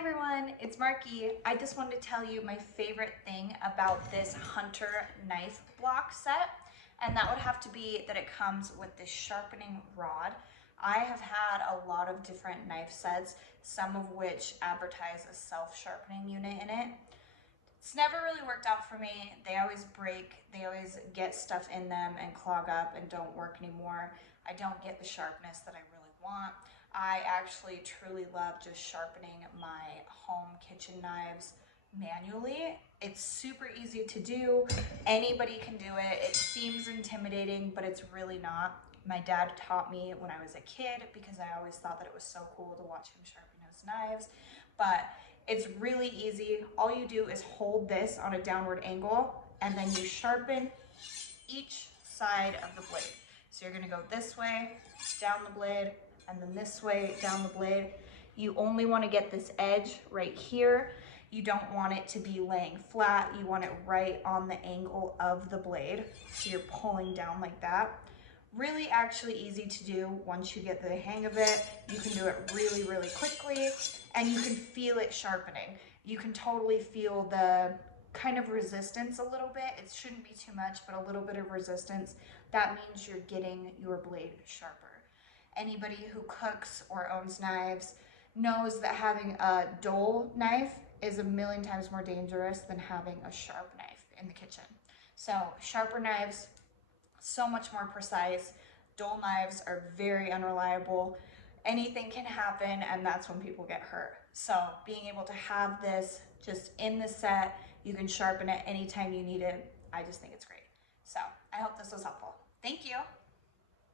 everyone, it's Marky. I just wanted to tell you my favorite thing about this Hunter knife block set, and that would have to be that it comes with this sharpening rod. I have had a lot of different knife sets, some of which advertise a self-sharpening unit in it. It's never really worked out for me. They always break, they always get stuff in them and clog up and don't work anymore. I don't get the sharpness that I really want. I actually truly love just sharpening my home kitchen knives manually. It's super easy to do. Anybody can do it. It seems intimidating, but it's really not. My dad taught me when I was a kid because I always thought that it was so cool to watch him sharpen his knives. But it's really easy. All you do is hold this on a downward angle and then you sharpen each side of the blade. So you're gonna go this way, down the blade, and then this way, down the blade. You only wanna get this edge right here. You don't want it to be laying flat. You want it right on the angle of the blade. So you're pulling down like that. Really actually easy to do once you get the hang of it. You can do it really, really quickly and you can feel it sharpening. You can totally feel the kind of resistance a little bit. It shouldn't be too much, but a little bit of resistance. That means you're getting your blade sharper. Anybody who cooks or owns knives knows that having a dull knife is a million times more dangerous than having a sharp knife in the kitchen. So sharper knives, so much more precise. Dull knives are very unreliable. Anything can happen and that's when people get hurt. So being able to have this just in the set, you can sharpen it anytime you need it. I just think it's great. So I hope this was helpful. Thank you.